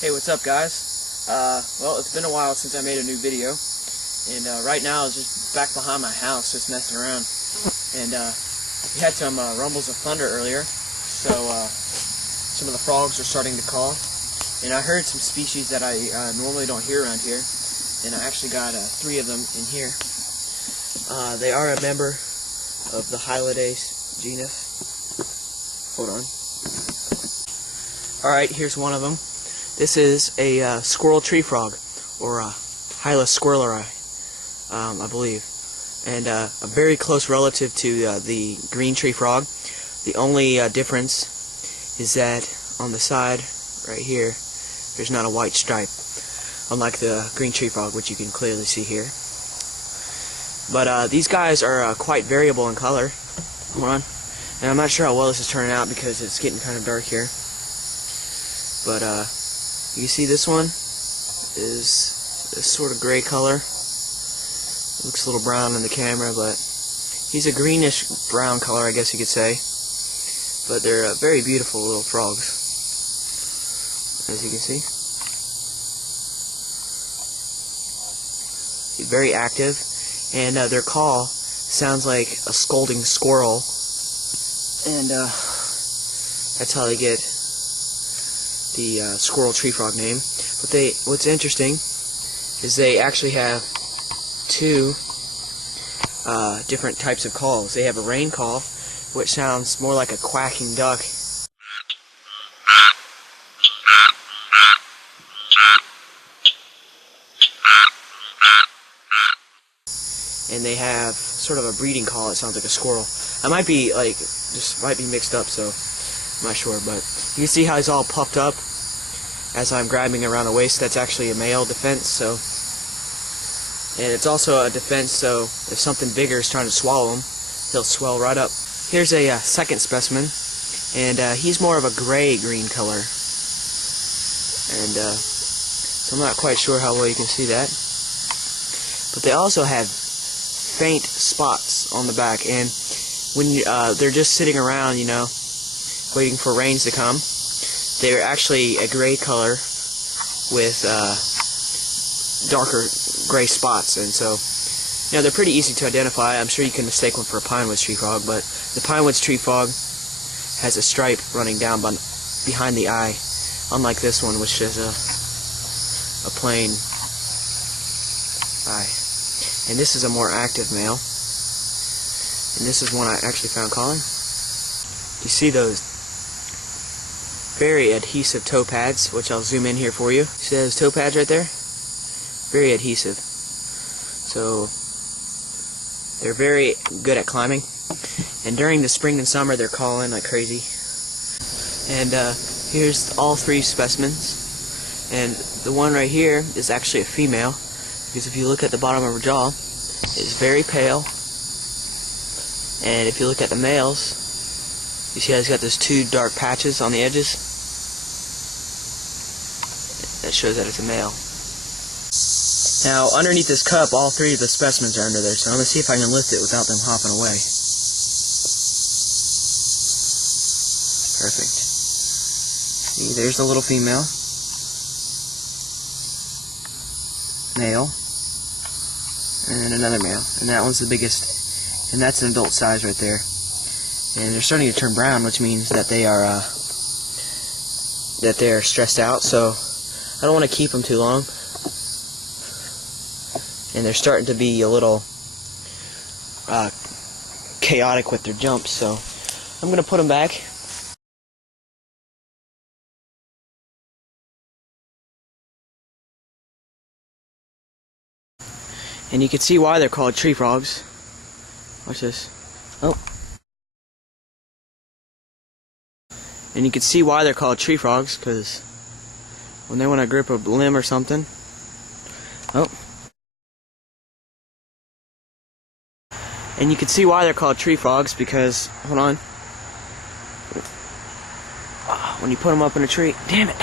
Hey, what's up, guys? Well, it's been a while since I made a new video, and right now I was just back behind my house just messing around, and we had some rumbles of thunder earlier, so some of the frogs are starting to call, and I heard some species that I normally don't hear around here, and I actually got 3 of them in here. They are a member of the Hyla genus. Hold on. Alright, here's one of them. This is a Squirrel Treefrog, or a Hyla squirella, I believe, and a very close relative to the green tree frog. The only difference is that on the side, right here, there's not a white stripe, unlike the green tree frog, which you can clearly see here. But these guys are quite variable in color. Hold on. And I'm not sure how well this is turning out because it's getting kind of dark here. But you see this one is a sort of gray color. It looks a little brown in the camera, but he's a greenish brown color, I guess you could say. But they're very beautiful little frogs, as you can see. Very active, and their call sounds like a scolding squirrel, and that's how they get the Squirrel Treefrog name. But what's interesting is they actually have 2 different types of calls. They have a rain call, which sounds more like a quacking duck, and they have sort of a breeding call. It sounds like a squirrel. I might be mixed up, so I'm not sure, but you can see how he's all puffed up as I'm grabbing around the waist. That's actually a male defense, so, and it's also a defense, so if something bigger is trying to swallow him, he'll swell right up. Here's a second specimen, and he's more of a gray-green color, and so I'm not quite sure how well you can see that. But they also have faint spots on the back, and when they're just sitting around, you know, waiting for rains to come, they're actually a gray color with darker gray spots, and so, you know, they're pretty easy to identify. I'm sure you can mistake one for a pinewoods tree frog, but the pinewoods tree frog has a stripe running down behind the eye, unlike this one, which is a plain eye. And this is a more active male, and this is one I actually found calling. You see those very adhesive toe pads, which I'll zoom in here for you. See those toe pads right there? Very adhesive. So they're very good at climbing, and during the spring and summer they're calling like crazy. And here's all 3 specimens, and the one right here is actually a female, because if you look at the bottom of her jaw, it's very pale, and if you look at the males, you see how he's got those 2 dark patches on the edges? That shows that it's a male. Now, underneath this cup, all 3 of the specimens are under there, so I'm going to see if I can lift it without them hopping away. Perfect. See, there's the little female. Male. And another male. And that one's the biggest. And that's an adult size right there. And they're starting to turn brown, which means that they are stressed out, so I don't want to keep them too long. And they're starting to be a little chaotic with their jumps, so I'm going to put them back. And you can see why they're called tree frogs. Watch this. Oh. And you can see why they're called tree frogs, because when they want to grip a limb or something. Oh. And you can see why they're called tree frogs, because, hold on, when you put them up in a tree, damn it,